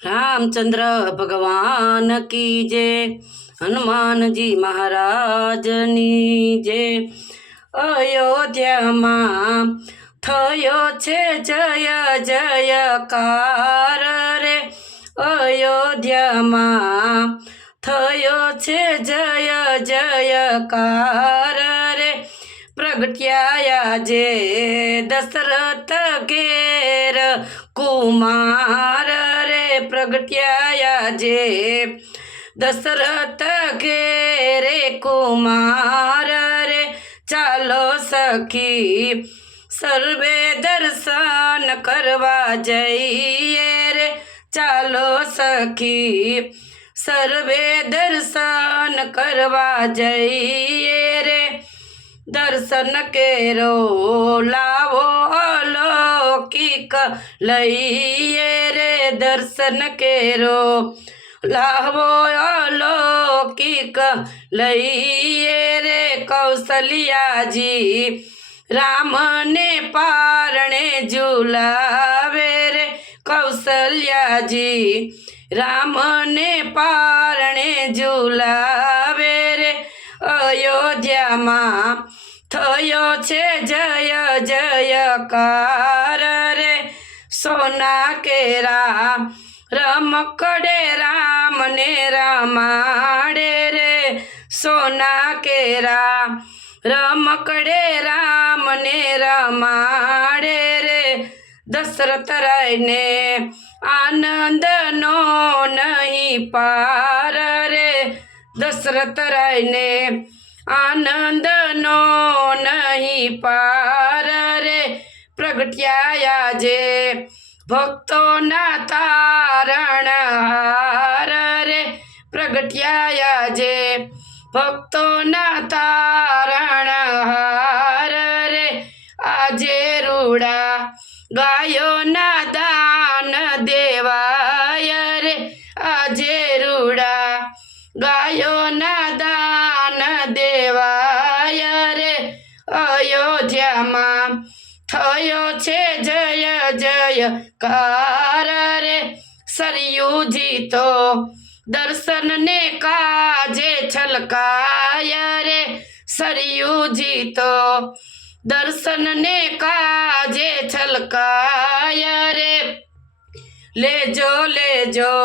रामचंद्र भगवान की जय, हनुमान जी महाराजनी जय। अयोध्याમાં થયો છે જય જયકાર રે, અયોધ્યામાં થયો છે જય જયકાર રે। પ્રગટ્યા જે દશરથ ઘેર કુમાર રે, પ્રગટ્યા જે દશરથ ઘેરે કુમાર રે। ચાલો સખી સર્વે દર્શન કરવા જઈએ રે, ચાલો સખી સર્વે દર્શન કરવા જઈએ રે। દર્શન કેરો લાવો અલૌકિક લઈએ રે, દર્શન કેરો લાવો અલૌકિક લઈએ રે। કૌશલ્યાજી રામને પારણે ઝુલાવે રે, કૌશલ્યાજી રામને પારણે ઝુલાવે રે। અયોધ્યામાં થયો છે જય જયકાર રે, સોના કેરા રમકડે રામને રમાડે રે, સોના કેરા રમકડે રામને રમાડે રે। દશરથ રાયને આનંદનો નહીં પાર રે, દશરથ રાયને આનંદનો નહીં પાર રે। પ્રગટ્યા જે ભક્તોના તારણહાર રે, પ્રગટ્યા જે ભક્તોના તારણહાર રે। આજે રૂડા ગાયોના દાન દેવાય રે, આજે રૂડા ગાયોના દાન દેવાય રે। અયોધ્યામાં થયો છે જય જયકાર રે, સરયુજી તો દર્શનને કાજે છલકાય રે, સરયુજી તો દર્શનને કાજે છલકાય રે। લેજો લેજો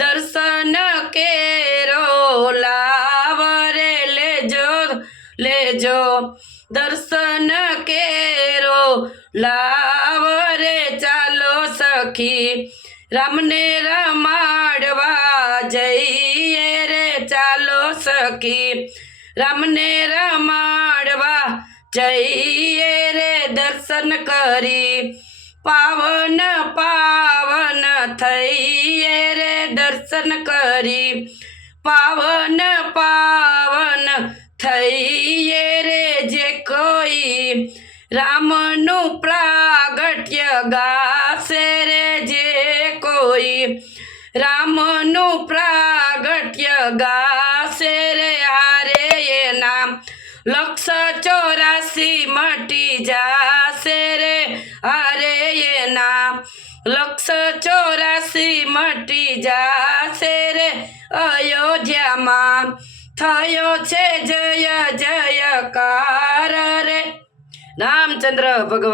દર્શન કેરો લાવ રે, લેજો લેજો દર્શન કેરો લાવ રે। ચાલો સખી રામને રમાડવા જઈએ રે, ચાલો સખી રામને રમાડવા જઈએ રે। દર્શન કરી પાવન પાવન થઈએ રે, દર્શન કરી પાવન પાવન થઈએ રે। જે કોઈ રામનું પ્રાગટ્ય ગાશે રે, જે કોઈ રામનું પ્રાગટ્ય ગાશે રે, હારે એના 184 મટી જાશે રે, હારે એના 184 મટી જાશે રે। અયોધ્યામાં થયો છે જય જયકાર રે, રામચંદ્ર ભગવાન